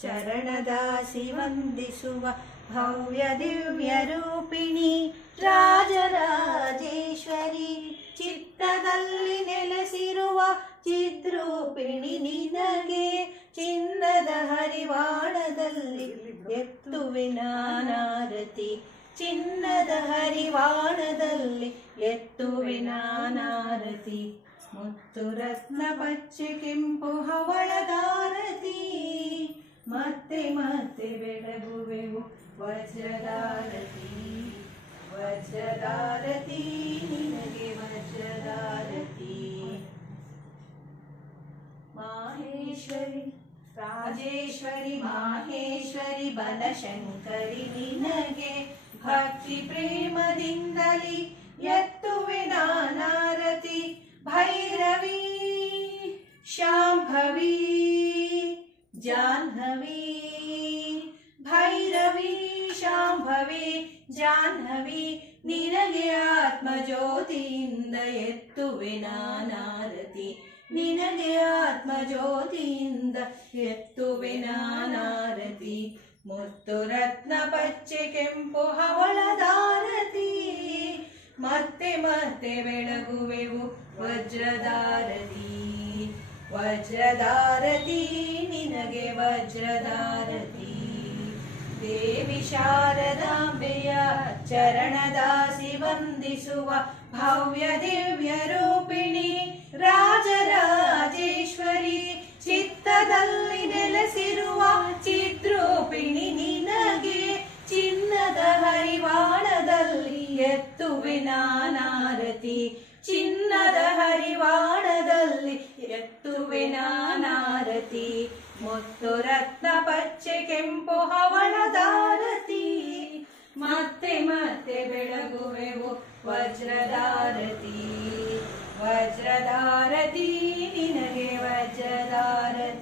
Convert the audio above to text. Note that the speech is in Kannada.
ಚರಣದಾಸಿ ವಂದಿಸುವ ಭವ್ಯ ದಿವ್ಯ ರೂಪಿಣಿ ರಾಜರಾಜೇಶ್ವರಿ ಚಿತ್ತದಲ್ಲಿ ನೆಲೆಸಿರುವ ಚಿದ್ರೂಪಿಣಿ ನಿನಗೆ ಚಿನ್ನದ ಹರಿವಾಣದಲ್ಲಿ ಎತ್ತುವೆ ನಾನಾರತಿ ಚಿನ್ನದ ಹರಿವಾಣದಲ್ಲಿ ಎತ್ತುವೆ ನಾನಾರತಿ ಮುತ್ತು ರತ್ನ ಪಚ್ಚೆ ಕೆಂಪು ಹವಳದಾರತಿ ಮತ್ತೆ ಮತ್ತೆ ಬೆಳಗುವೆವು ವಜ್ರದಾರತಿ ವಜ್ರದಾರತಿ ನಿನಗೆ ವಜ್ರದಾರತಿ ಮಾಹೇಶ್ವರಿ ರಾಜೇಶ್ವರಿ ಮಾಹೇಶ್ವರಿ ಬನಶಂಕರಿ ನಿನಗೆ ಭಕ್ತಿ ಪ್ರೇಮದಿಂದಲಿ ಎತ್ತುವೆ ನಾನಾರತಿ ಭೈರವಿ ಶಾಂಭವಿ ಜಾಹ್ನವಿ ಭೈರವಿ ಶಾಂಭವಿ ಜಾಹ್ನವಿ ನಿನಗೆ ಆತ್ಮಜ್ಯೋತಿಯಿಂದ ಎತ್ತುವೆ ನಾನಾರತಿ ನಿನಗೆ ಆತ್ಮಜ್ಯೋತಿಯಿಂದ ಎತ್ತುವೆ ನಾನಾರತಿ ಮುತ್ತು ರತ್ನ ಪಚ್ಚೆ ಕೆಂಪು ಹವಳದಾರತಿ ಮತ್ತೆ ಮತ್ತೆ ಬೆಳಗುವೆವು ವಜ್ರದಾರತಿ ವಜ್ರದಾರತಿ ನಿನಗೆ ವಜ್ರದಾರತಿ ದೇವಿ ಶಾರದಾಂಬೆಯ ಚರಣದಾಸಿ ವಂದಿಸುವ ಭವ್ಯ ದಿವ್ಯ ರೂಪಿಣಿ ರಾಜರಾಜೇಶ್ವರಿ ಚಿತ್ತದಲ್ಲಿ ನೆಲೆಸಿರುವ ಚಿದ್ರೂಪಿಣಿ ನಿನಗೆ ಚಿನ್ನದ ಹರಿವಾಣದಲ್ಲಿ ಎತ್ತುವೆ ನಾನಾರತಿ ಚಿನ್ನದ ಹರಿವಾಣದಲ್ಲಿ ಎತ್ತುವೆ ನಾನಾರತಿ ಮುತ್ತು ರತ್ನ ಪಚ್ಚೆ ಕೆಂಪು ಹವಳದಾರತಿ ಮತ್ತೆ ಮತ್ತೆ ಬೆಳಗುವೆವು ವಜ್ರದಾರತಿ ವಜ್ರದಾರತಿ ನಿನಗೆ ವಜ್ರದಾರತಿ